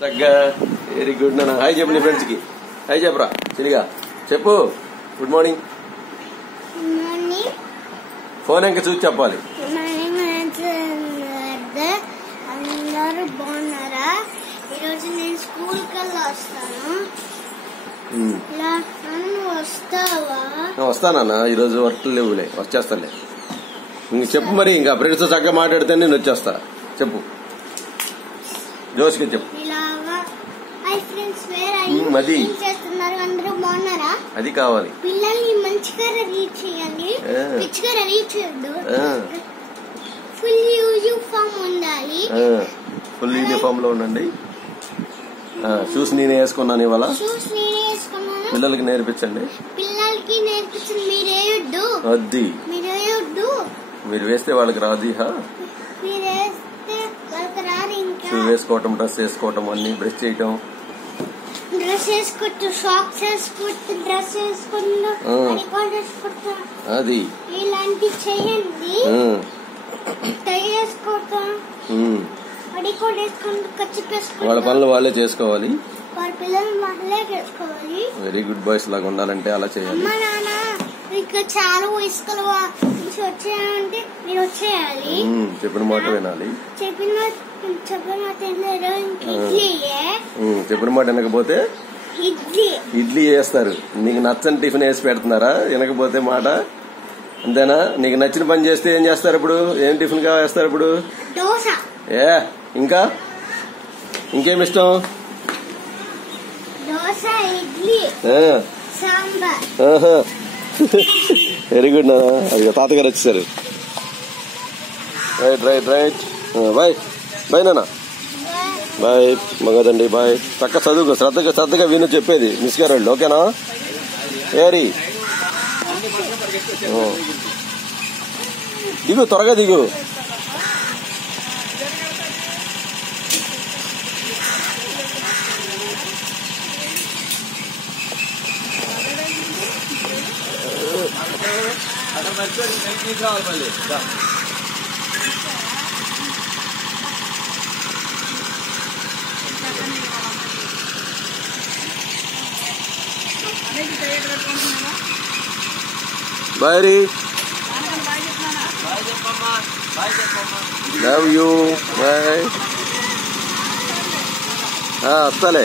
చక్కగా very good నాన్న. Hi చెప్పు నీ ఫ్రెండ్స్ కి. హాయ్ చెప్పరా చిలిగా చెప్పు. Good morning. ఫోన్ ఇంకా చూసి చెప్పాలి. అందరూ బాగున్నారా? ఈరోజు నేను స్కూల్ కల్లా వస్తాను. వస్తావా? వస్తానన్నా. ఈరోజు వర్క్లు లేవులే, వచ్చేస్తాలే. ఇంక చెప్పు మరి. ఇంకా ఫ్రెండ్స్ తో చక్కగా మాట్లాడితే నేను వచ్చేస్తా. చెప్పు జోష్గా చెప్పు. అందరూ బాగున్నారా? అది కావాలి. పిల్లల్ని మంచిగా రీచ్ చేయాలి. పిచ్చిగా రీచ్ చేయొద్దు. ఫుల్ యూనిఫామ్ ఉండాలి. ఫుల్ యూనిఫామ్ లో ఉండండి. షూస్ నేనే వేసుకున్నాను ఇవాళ. పిల్లలకి నేర్పించండి. పిల్లలకి నేర్పించండి. మీరేయొద్దు. అది మీరేయొద్దు. మీరు వేస్తే వాళ్ళకి రాదు. షూ వేసుకోవటం, డ్రెస్ వేసుకోవటం, అన్ని బ్రష్ చేయటం, డ్రెస్ వేసుకుంటూ సాక్స్ వేసుకుంటూ డ్రెస్ వేసుకుంటూ అది ఇలాంటి చేయండి. టై వేసుకోవటం, అడికోట్ వేసుకుంటూ ఖర్చు వాళ్ళ పనులు వాళ్ళే చేసుకోవాలి. వాళ్ళ పిల్లలు వాళ్ళే చేసుకోవాలి. వెరీ గుడ్ బాయ్స్ లాగా ఉండాలంటే అలా చేయాలి. అమ్మ నాన్న ఇంకా చాలా వయసుకలు వచ్చాయంటే మీరు వచ్చేయాలి. చెప్పిన మాట వినాలి. చెప్పిన మాట చెప్పిన మాట వినకపోతే ఇడ్లీ వేస్తారు. నీకు నచ్చని టిఫిన్ వేసి పెడుతున్నారా? వినకపోతే మాట అంతేనా? నీకు నచ్చిన పని చేస్తే ఏం చేస్తారు ఇప్పుడు? ఏం టిఫిన్ గా వేస్తారు ఇప్పుడు? దోశ. ఇంకా ఇంకేమి ఇష్టం? దోశ, ఇడ్లీ, సాంబార్. వెరీ గుడ్ నాన్న. అది తాతగారు వచ్చేసారు. Right right right. Bye bye నాన్న. బాయ్ మగదండి. బాయ్. చక్కగా చదువుకో. శ్రద్ధగా విను చెప్పేది. మిస్ గారు వాళ్ళు. ఓకేనా? వెరీ దిగు, త్వరగా దిగు. బాయ్. Love you. బాయ్. వస్తాలే.